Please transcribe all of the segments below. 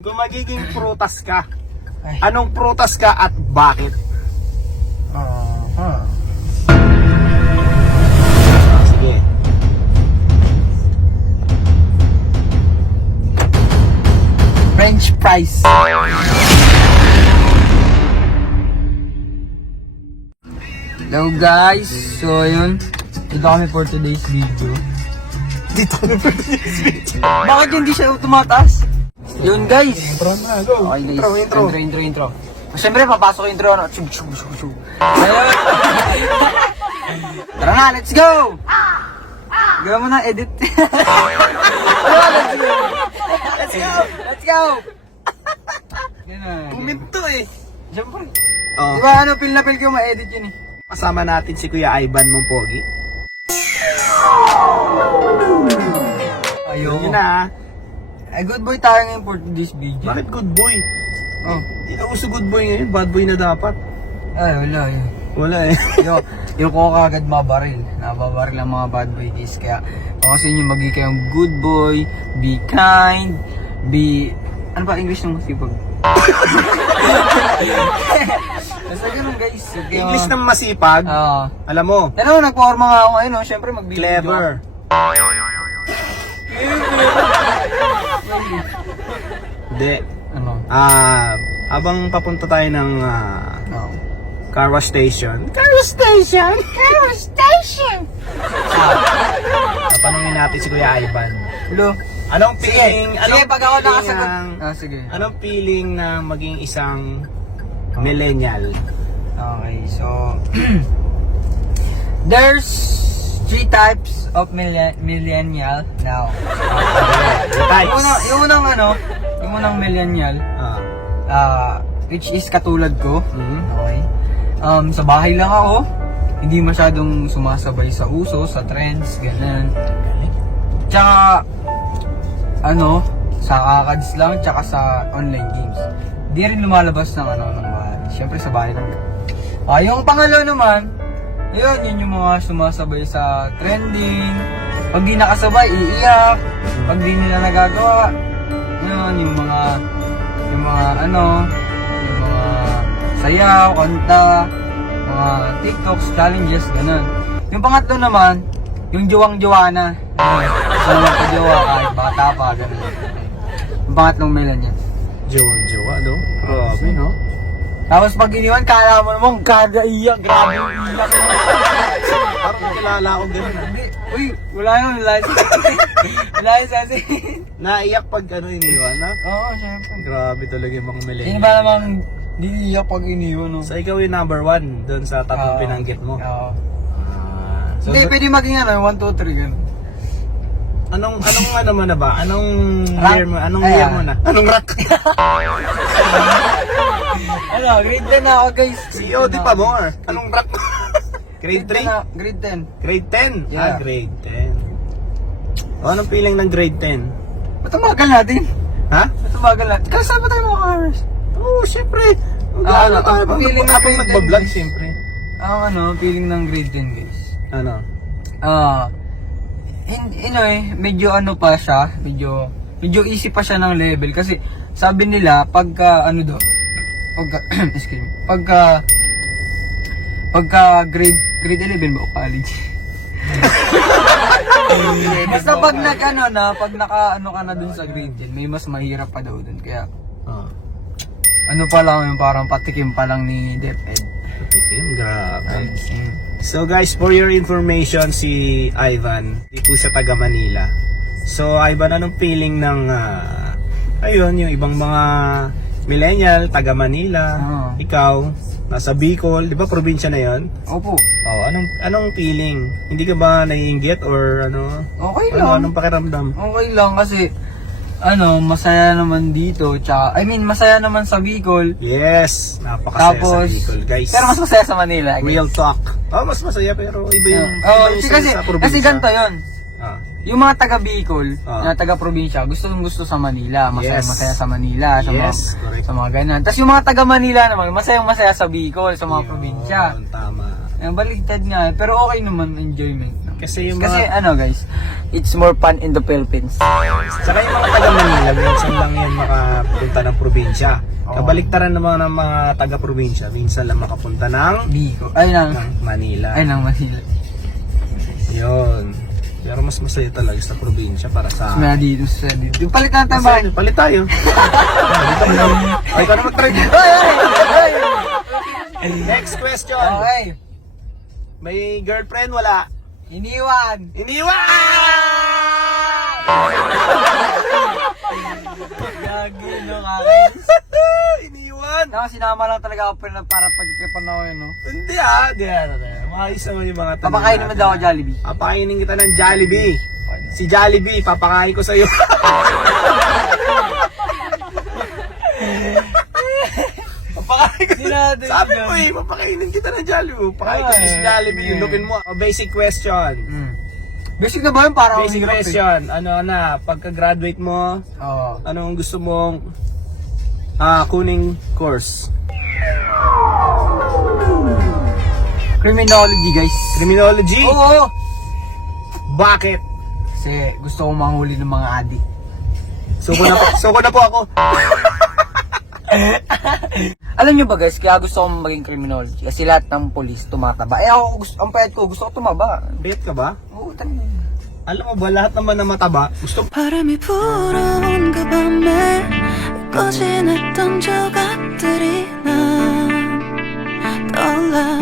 Kung magiging prutas ka, anong prutas ka at bakit? Sige. French fries. Hello guys, so yun, dito kami for today's video. Dito na for today's video. Bakit hindi siya tumataas? Yun guys. Intro na, go. Okay guys, Intro. Siyempre papasok yung intro, ano? Chug. Ayun. Tara na, let's go! Gawa mo na, edit. Let's go! Ganun. Kuminto eh. Siyempre. Oh. Diba ano, feel na feel ko ma-edit yun eh. Kasama natin si Kuya Ivan mong pogi. Ayun. Yun na. Ay, good boy tayo ngayon for this video. Bakit good boy? Oh. Hindi na uso good boy ngayon. Bad boy na dapat. Ay, wala yun. Wala eh. Yung ko kagad mabaril. Nababaril ang mga bad boy guys. Kaya ako sa inyo magiging kayong good boy, be kind, be... Ano ba English ng masipag? Basta ganun guys. Okay, English ng masipag. Alam mo, Ano, nagporma nga ako ngayon. Siyempre magbibigyo. clever. Hindi. Ano? Habang papunta tayo ng No. car wash station. Tatanungin natin si Kuya Ivan. Hello? Anong feeling? Sige, pag ako nakasagot. ng, Sige. anong feeling na maging isang millennial? Okay, so there's 3 types of millennial now. Types. Yung unang millennial, which is katulad ko. Okay. Sa bahay lang ako. Hindi masyadong sumasabay sa uso, sa trends, ganun. Tsaka sa kakads lang, tsaka sa online games. Di rin lumalabas ng ng bahay. Siyempre sa bahay lang. Yung pangalawa naman, yun yung mga sumasabay sa trending. Pag di nakasabay, iiyak. Pag di nila nagagawa, yun, yung mga sayaw, kanta, mga TikToks, challenges, ganun. Yung pangatlo naman, yung juwang-juwa na. Gusto naman pa-jowa kahit bata pa, ganun. Yung pangatlong millennial. Jowa, no? Grabe, no? Tapos pag iniwan, kala mo naman, kada iyak, grabe yung iyak. Parang kilala ko gano'n. Hindi, uy, wala yun, wala yun sasi. Naiyak pag iniwan, ha? Oo, syempre. Grabe talaga yung mga millennial. Sino ba namang di iyak pag iniwan, no? So ikaw yung number 1 doon sa tatlong binanggit mo. Oo. So, Hindi, pwede maging 1, 2, 3, gano'n. Anong mo na ba? Anong Rank? year mo? Anong year mo na? Anong rank? Grade 10 na ako, guys. COD pa more. Anong rank? Grade 3? Grade 10. Grade 10? Yeah. Grade 10. Anong feeling ng grade 10? Ba't umagal natin? Ha? Ba't umagal natin? Kasi saan ba tayo mga cars? Oo, syempre. Mag-aano tayo. Feeling na Habang grade 10, nagbablog, guys. syempre. Ang feeling ng grade 10, guys. Ano? Medyo pa siya, medyo easy pa siya ng level kasi sabi nila pagka excuse me, pagka grade 11 ba o college? Basta pag pag naka ka na dun sa grade 10, may mas mahirap pa daw dun kaya pa lang yung parang patikim pa lang ni DepEd. Patikim, grabe. So guys, for your information, si Ivan, di po siya taga Manila. So Ivan, anong feeling ng yung ibang mga millennial, taga Manila, ikaw, nasa Bicol, di ba probinsya na yon? Opo. Oh, anong feeling? Hindi ka ba naiinggit or ano? Okay lang. Anong pakiramdam? Okay lang kasi masaya naman dito, tsaka, masaya naman sa Bicol. Yes, napakasaya Tapos, sa Bicol, guys. Pero mas masaya sa Manila. Real talk. Mas masaya pero iba yung sa probinsya. Kasi ganito yun. Yung mga taga Bicol, na taga probinsya, gusto sa Manila. Masaya sa Manila, sa mga ganyan. Tapos yung mga taga Manila naman, masaya sa Bicol, sa mga probinsya. Tama. Baligtad nga, pero okay naman, enjoyment naman. Kasi yung Kasi mga, ano guys, it's more fun in the Philippines. saka yung mga taga Manila, minsan lang yan makapunta ng probinsya. Kabaliktaran naman ng mga taga probinsya, minsan lang makapunta ng Biko. Ay nang Manila. Manila. Yun. Pero mas masaya talaga sa probinsya para sa... Smell dito sa dito. Palit na tayo ba? Palit tayo. Ay, ikaw na mag-try dito. Next question. Okay. May girlfriend? Wala. Iniwan. Gagi no kakais. Iniwan. Sinama lang talaga ako para pag-tripan ako yun, no? Hindi Hindi. Maayos naman yung mga tanong Papakain naman daw ako natin. Jollibee. Papakainin kita ng Jollibee. Si Jollibee, papakain ko sa'yo. Papakain ko. Sabi mo papakainin kita ng Jollibee. Papakain ko si Jollibee. Yung lookin mo. Basic question. Basic na ba yun? Para Basic question. Ano na, pagka-graduate mo, Oo. anong gusto mong kuning course? Criminology, guys. Criminology? Oo. Bakit? Kasi gusto kong manghuli ng mga adik. Suko na po ako. Alam nyo ba guys, kaya gusto kong maging criminology. Kasi lahat ng polis tumataba. Ako, ang payat ko, gusto ko tumaba. Bet ka ba? Oo, talaga. Alam mo ba, lahat naman na mataba, gusto 바람이 불어온 그 밤에 꺼진했던 조각들이 난 떠올라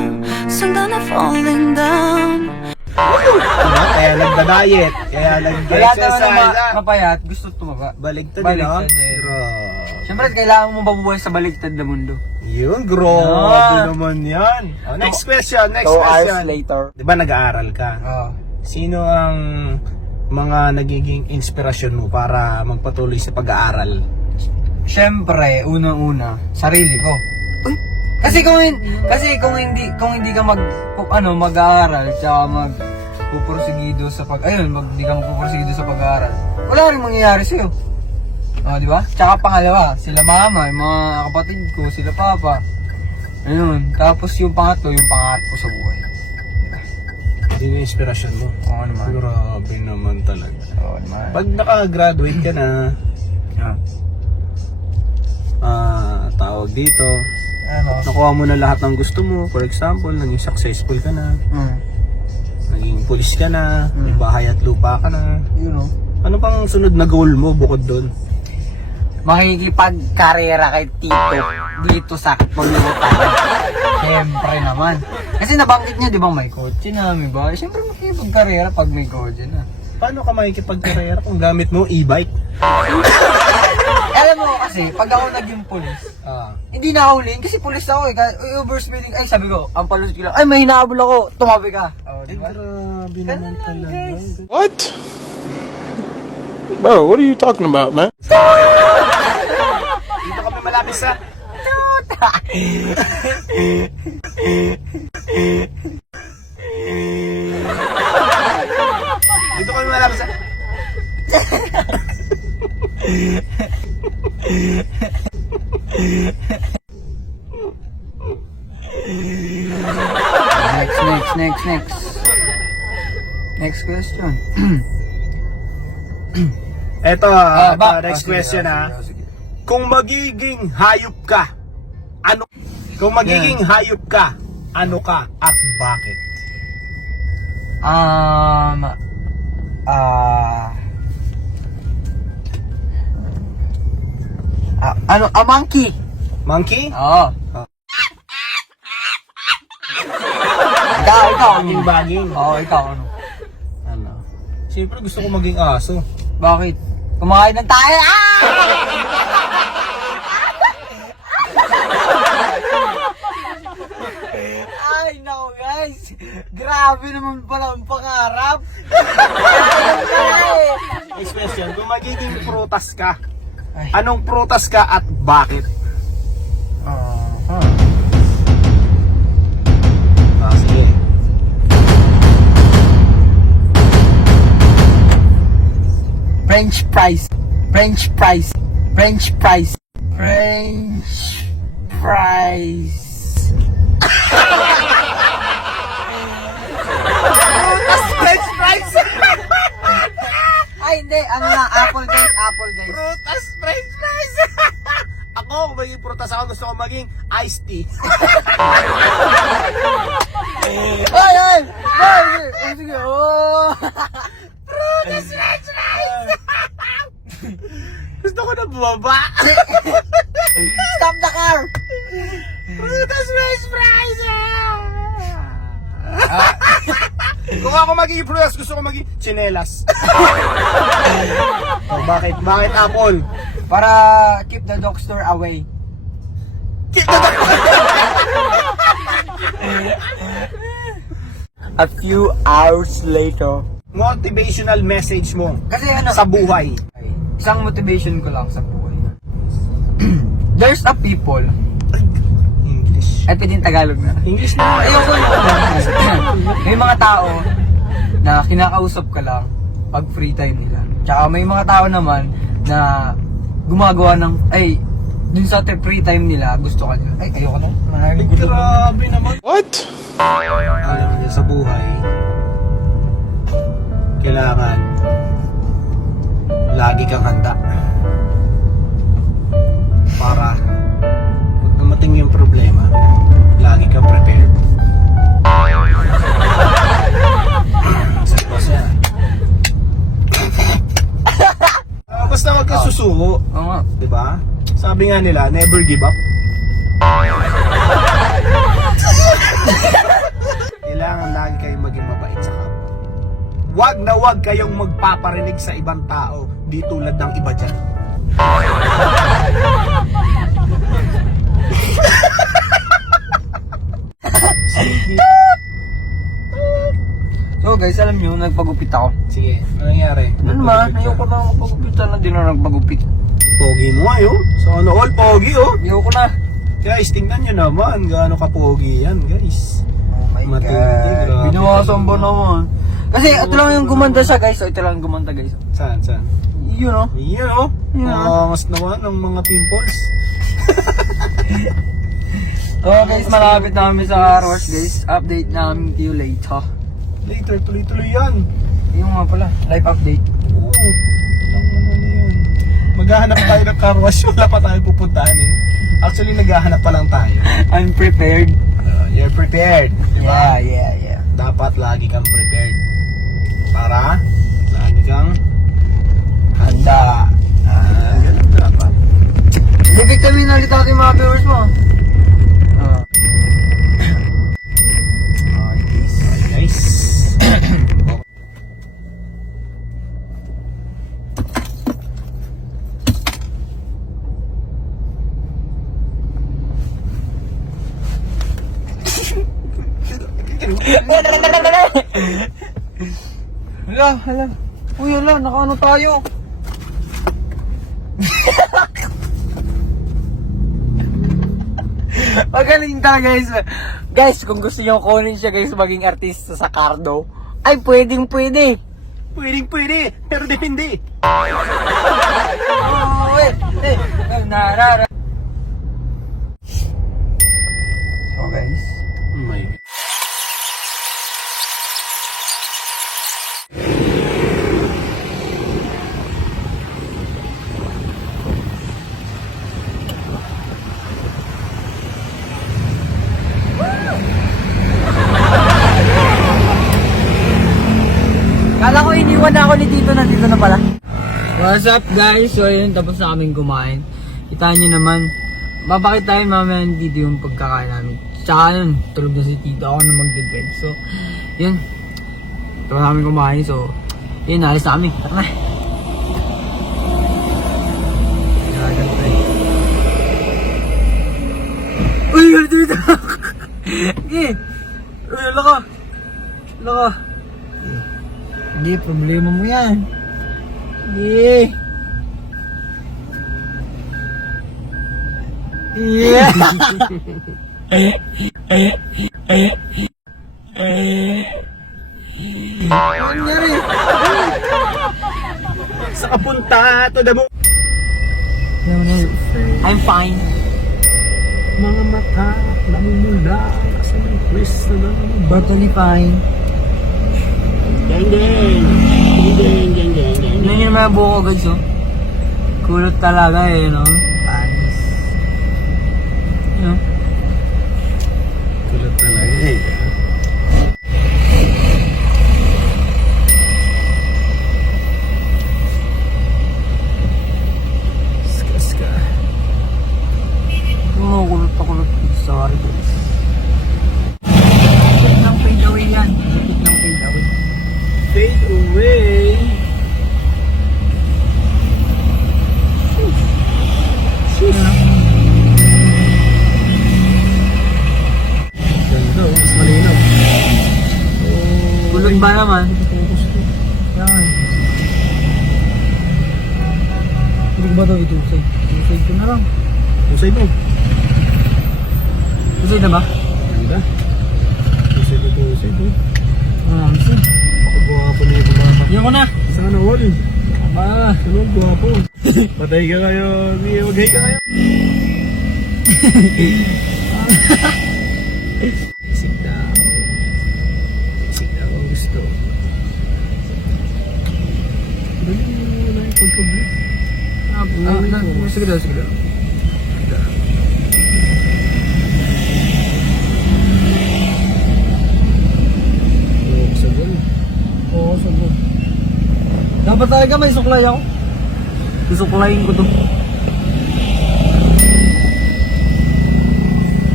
순간에 falling down diba? Kaya nagda-diet, kaya Lahat naman nag-exercise. ng mapayat, gusto tumaba. Baligtad Baligtad, no? eh. Pero, Siyempre, kailangan mo mabubuhay sa baligtad na mundo. yun, grabe naman yan. Next question. later. Diba nag-aaral ka? Oo. Sino ang mga nagiging inspirasyon mo para magpatuloy sa pag-aaral? Siyempre, unang-una, sarili ko. Kasi kung hindi ka mag-aaral, tsaka magpuporsigido sa hindi ka magpuporsigido sa pag-aaral, wala rin mangyayari sa'yo. Di ba? Tsaka pangalawa, sila mama, yung mga kapatid ko, sila papa. Ayun. Tapos yung pangatlo, yung pangarap ko sa buhay. Yun yung inspirasyon mo. Oo naman. Grabe naman talaga. Oo naman. Pag naka-graduate ka na, tawag dito, Ano? nakuha mo na lahat ng gusto mo. For example, naging successful ka na, naging pulis ka na, may bahay at lupa ka na. You know. Ano pang sunod na goal mo bukod doon? Makikipag-karera kay Tito dito sa Pulutan. Siyempre naman. Kasi nabanggit niya, di ba, may kotse na, may bahay. Siyempre makikipag-karera pag may kotse na. Paano ka makikipag-karera kung gamit mo e-bike? Alam mo kasi, pag ako naging pulis, hindi na huliin kasi pulis ako eh. Overspeeding, ay sabi ko, ang palusot ko lang, ay may hinahabol ako, tumabi ka. Eh, grabe naman talaga. What? Bro, what are you talking about, man? Dito kami malapit sa... Dito kami malapit sa... Next. Next question. Eto, next question sige. Kung magiging hayop ka, ano? Kung magiging hayop ka, ano ka at bakit? A monkey. Monkey? Oo. Ikaw. Baging. Oo, ikaw ano? Ano? Siyempre gusto ko maging aso. Bakit? Kumakain ng tayo. Ay, no guys. Grabe naman pala ang pangarap. Next question, kung magiging prutas ka, Ay. anong prutas ka at bakit? Sige. French fries. French Ay, hindi. Ano na, apple guys, apple guys. Prutas, french fries! Ako, kung maging prutas ako, gusto ko maging iced tea. Ay, ay! Ay! Oh, sige, oh! Prutas, french fries! Gusto ko na bumaba. Stop the car! Prutas, french fries! Kung ako magiging prutas, gusto ko maging tsinelas. Oh, bakit? Bakit apple? Para keep the doctor away. A few hours later. Motivational message mo Kasi ano, sa buhay. isang motivation ko lang sa buhay. There's a people, English. ay pwedeng Tagalog na. English na. Ayoko may mga tao na kinakausap ka lang pag free time nila. Tsaka may mga tao naman na gumagawa ng, ay, dun sa free time nila, gusto ka nila. Ay, ayoko na. Grabe naman. What? Alam niyo, sa buhay, kailangan lagi kang handa para pag dumating yung problema, lagi kang prepared. Basta yan. Basta huwag kang susuko, Oo nga. di ba? Sabi nga nila, never give up. Kailangan lagi kayong maging mabait sa kapwa. Wag na wag kayong magpaparinig sa ibang tao, di tulad ng iba dyan. So guys, alam nyo, nagpagupit ako. Sige, ano nangyari? Ano naman, ayoko na magpagupitan na din na nagpagupit. Pogi mo ayo. So ano all pogi oh. Ayoko na. Guys, tingnan nyo naman gaano ka-pogi yan guys. Oh my Matuloy, God. grabe. Binawasan ba naman? Kasi ito lang yung gumanda siya guys. So ito lang yung gumanda guys. Saan? Yun oh. Yan oh. Yeah. Mas naman ng mga pimples. So guys, malapit namin sa car wash guys. Update namin to you later. Later, tuloy-tuloy yan. Yung nga pala, live update. Oo. Lang ano na yun. Maghahanap tayo ng car wash. Wala pa tayo pupuntahan eh. Actually, naghahanap pa lang tayo. I'm prepared. You're prepared. Diba? Yeah. Dapat lagi kang prepared. Para lagi kang handa. Ganun dapat. Bibig kami na ulit natin mga viewers mo. Okay guys. Hala. Uy, hala, nakaano tayo? Magaling ta guys. Guys, kung gusto nyo kunin siya guys maging artista sa Cardo, ay pwede. Pwede, pero depende. Oh, wait. Narara. So guys, Oh my God. kala ko iniwan na ako ni Tito, nandito na pala. What's up guys? So yun, tapos na kaming kumain. Kita nyo naman, mapakitain mamaya ni Tito yung pagkakain namin. Tsaka yun, tulog na si Tito, ako na magdidrive. So, yun. Tapos na kami kumain, so, yun, alis na kami. Tara na. Uy, Tito! Okay. Uy, laka. Hindi, problema mo yan. Hindi. Yeah. Ano nangyari? Sa kapunta to the moon. I'm fine. Mga mata namumula sa mga pwesto ng Totally fine. Deng deng. Deng deng deng deng deng. Tignan nyo naman ang buhok ko, guys, oh. Kulot talaga, eh, no? Panis. No? Kulot talaga eh. Ska. Oo, kulot pa kulot. Sorry, guys. Sakit ng fade away yan. Sakit ng fade away. Fade away. Ganda, mas malinaw. Kulot ba naman? Yan. Hindi ko ba ito itusay? Itusay ko na lang. Pusay mo. Itusay na ba? Ganda. Pusay mo. Mamsi. Pagwapo na yung bata. Yan ko na. Sana all. Aba, ano gwapo. Patay ka kayo. Maghay ka kayo. Isip daw. Isip daw ang gusto. Dali mo wala yung pagka-vlog. Sige daw, sige daw. Oo, sabon. Dapat talaga may suklay ako. Susuklayin ko to.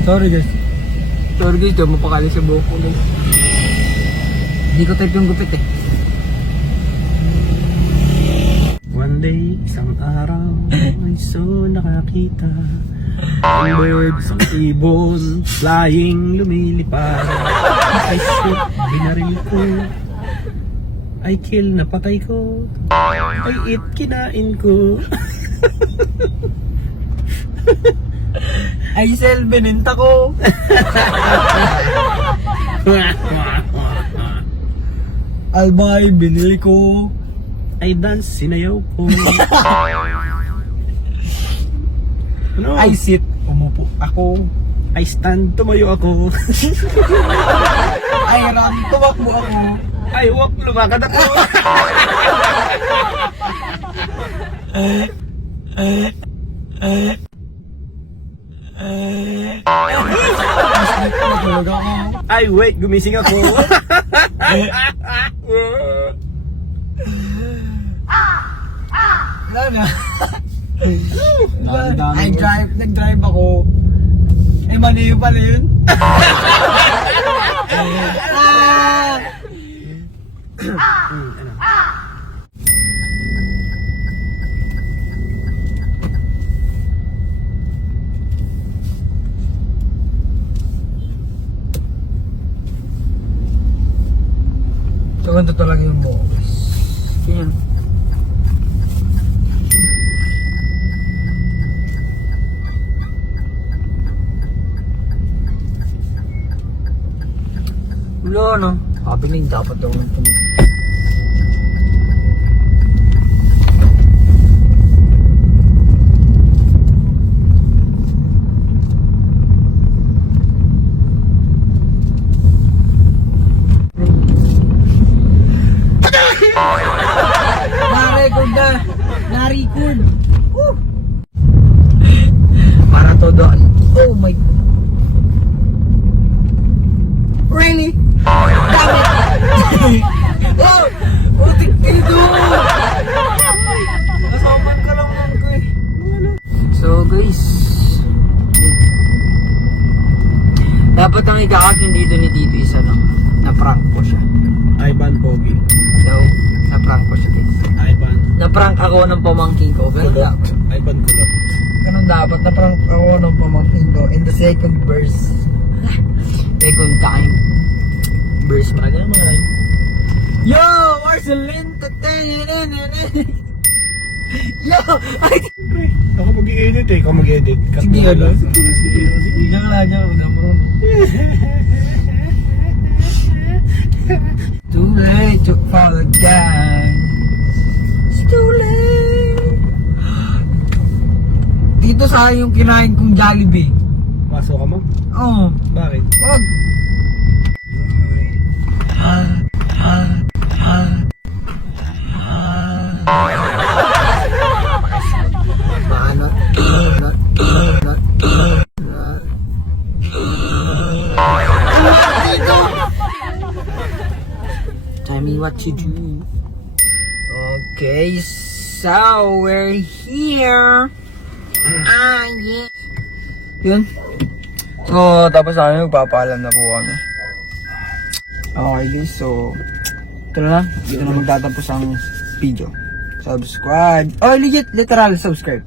Sorry guys. Sorry guys, di mo pakali sa buhok ko guys. Hindi ko type yung gupit eh. One day, isang araw, ay so nakakita ang bird, isang ibon, flying, lumilipad. Ay shoot, binaril ko. Ay kill, napatay ko. Ay eat, kinain ko. Ay sell, binenta ko. Albay, binili ko. Ay dance, sinayaw ko. Ano? Ay sit, umupo ako. Ay stand, tumayo ako. Ay ram, tumakbo ako. Ay walk, lumakad ako. Natulog ako. Ay wait, gumising ako. Wala na. Ay nag-drive ako. Eh mali yung pala yun. So, ganito talaga yung buhok. Yan. Wala, no? Sabi na yung dapat daw ng tumig. Na-record na! Na-record! Woo! Para todo. Oh my... Really? Damn it! Oh! Putik dito! Nasopan ka lang lang ko eh. So guys, dapat ang ika-action dito ni Tito isa lang. Na-prank ko siya. Ivan Pogi. So, na-prank ko siya guys. Ivan Na-prank ako ng pamangking ko. Ganun Kulot. dapat. Ivan Kulot. Ganun dapat. Na-prank ako ng pamangking ko in the second verse. Second time. Verse mo na mga line. Yo! Marceline! Yo! Ay! Ako mag-i-edit eh. Ikaw mag-edit. Sige, ano? Sige. Diyan lang, diyan lang. Too late to fall again. It's too late. Dito sa yung kinain kong Jollibee. Pasok ka mo? Oo. Bakit? Wag. me what to do. Okay, so we're here. Yeah. Yun. So, tapos namin magpapaalam na po kami. Okay, guys. So, ito na. Dito na magtatapos ang video. Subscribe. Oh, legit, literal, subscribe.